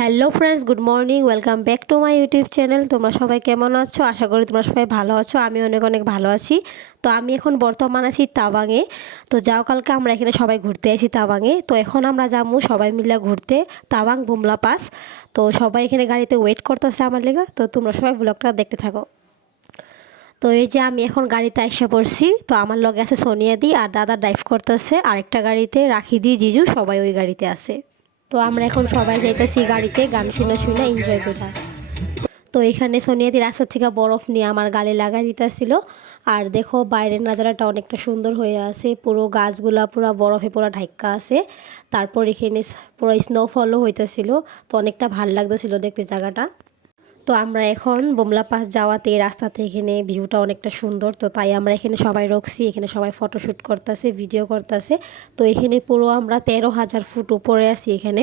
Hello friends, good morning. Welcome back to my YouTube channel. তোমরা সবাই কেমন আছো? আশা করি তোমরা সবাই ভালো আছো। আমি অনেক অনেক ভালো আছি। তো আমি এখন বর্তমান আছি তাওয়াংয়ে। তো যাও কালকে আমরা এখানে সবাই ঘুরতে আসি তাওয়াংয়ে। তো এখন আমরা যাবো সবাই মিলে ঘুরতে তাওয়াং বুমলা পাস। তো সবাই এখানে গাড়িতে ওয়েট করতেছে আমার লেগে। তো তোমরা সবাই ব্লগটা দেখতে থাকো। তো এই যে আমি এখন গাড়িতে এসে পড়ছি। তো আমার লগে আছে সোনিয়া দি আর দাদা ড্রাইভ করতেছে, আরেকটা গাড়িতে রাখি দি, জিজু সবাই ওই গাড়িতে আছে। তো আমরা এখন সবাই যাইতেছি গাড়িতে, গান শুনে শুনে এনজয় করা। তো এখানে সোনিয়াদি রাস্তা থেকে বরফ নিয়ে আমার গালে লাগাই দিতেছিল। আর দেখো বাইরের নাজারাটা অনেকটা সুন্দর হয়ে আছে, পুরো গাছগুলা পুরো বরফে পুরো ঢাকা আছে। তারপর এখানে পুরো স্নোফলও হইতেছিল। তো অনেকটা ভাল লাগতেছিল দেখতে জায়গাটা। তো আমরা এখন বুমলা পাস যাওয়াতে এই রাস্তাতে এখানে ভিউটা অনেকটা সুন্দর। তো তাই আমরা এখানে সবাই রুকছি, এখানে সবাই ফটোশ্যুট করতেছে, ভিডিও করতেছে। তো এখানে পুরো আমরা 13,000 ফুট উপরে আছি এখানে।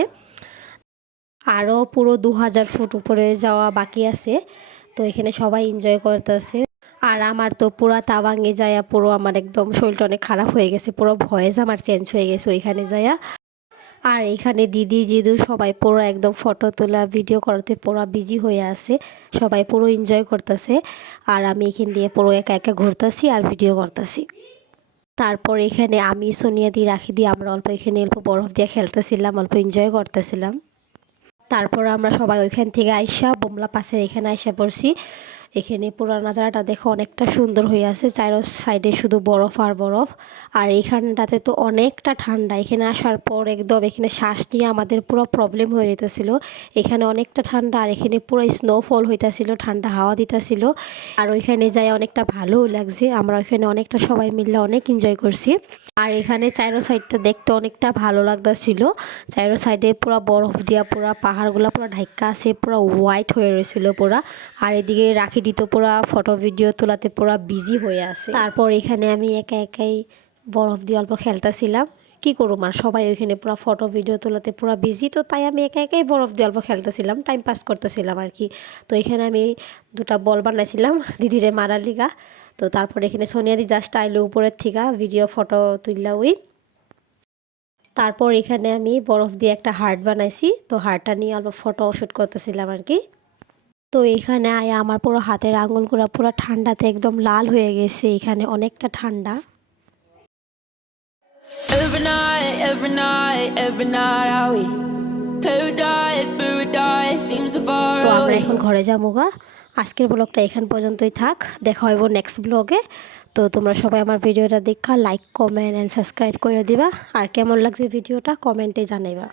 আরও পুরো 2,000 ফুট উপরে যাওয়া বাকি আছে। তো এখানে সবাই এনজয় করতেছে। আর আমার তো পুরো তাওয়াংয়ে যায়া পুরো আমার একদম শরীরটা অনেক খারাপ হয়ে গেছে, পুরো ভয়েস আমার চেঞ্জ হয়ে গেছে ওইখানে যায়া। আর এখানে দিদি জিদু সবাই পুরো একদম ফটো তোলা ভিডিও করাতে পুরো বিজি হয়ে আছে, সবাই পুরো এনজয় করতেছে। আর আমি এখান দিয়ে পুরো একা একা ঘুরতেছি আর ভিডিও করতেছি। তারপর এখানে আমি সোনিয়া দি রাখি দিয়ে আমরা অল্প এখানে অল্প বরফ দিয়ে খেলতেছিলাম, অল্প এনজয় করতেছিলাম। তারপর আমরা সবাই ওইখান থেকে আইসা বুমলা পাসের এখানে আইসা পড়ছি। এখানে পুরো নাজারাটা দেখো অনেকটা সুন্দর হয়ে আছে, চারো সাইডে শুধু বরফ আর বরফ। আর এখানটাতে তো অনেকটা ঠান্ডা। এখানে আসার পর একদম এখানে শ্বাস নিয়ে আমাদের পুরো প্রবলেম হয়ে যেতেছিল। এখানে অনেকটা ঠান্ডা আর এখানে পুরো স্নোফল হইতাছিল, ঠান্ডা হাওয়া দিতেছিল। আর ওইখানে যাই অনেকটা ভালোও লাগছে। আমরা ওইখানে অনেকটা সবাই মিলে অনেক এনজয় করছি। আর এখানে চারো সাইডটা দেখতে অনেকটা ভালো লাগতেছিল। চারো সাইডে পুরো বরফ দিয়া পুরো পাহাড়গুলো পুরো ঢাকা আছে, পুরো হোয়াইট হয়ে রয়েছিল পুরা। আর এদিকে রাখি দিত পুরো ফটো ভিডিও তোলাতে পুরো বিজি হয়ে আছে। তারপর এখানে আমি একা একাই বরফ দিয়ে অল্প খেলতেছিলাম। কি করুম আর সবাই ওইখানে পুরো ফটো ভিডিও তোলাতে পুরো বিজি। তো তাই আমি একা একাই বরফ দিয়ে অল্প খেলতেছিলাম, টাইম পাস করতেছিলাম আর কি। তো এখানে আমি দুটা বল বানাইছিলাম দিদিরে মারার লিগা। তো তারপর এখানে সোনিয়াদি জাস্ট আইলো উপরের থেকে ভিডিও ফটো তুললা ওই। তারপর এখানে আমি বরফ দিয়ে একটা হার্ট বানাইছি। তো হার্টটা নিয়ে অল্প ফটো শ্যুট করতেছিলাম আর কি। তো এখানে আয়া আমার পুরো হাতের আঙুলগুলো পুরো ঠান্ডাতে একদম লাল হয়ে গেছে, এখানে অনেকটা ঠান্ডা। তো আমরা এখন ঘরে যাবো গা। আজকের ব্লগটা এখান পর্যন্তই থাক, দেখা হইব নেক্সট ব্লগে। তো তোমরা সবাই আমার ভিডিওটা দেখা লাইক কমেন্ট অ্যান্ড সাবস্ক্রাইব করে দিবা। আর কেমন লাগছে ভিডিওটা কমেন্টে জানাইবা।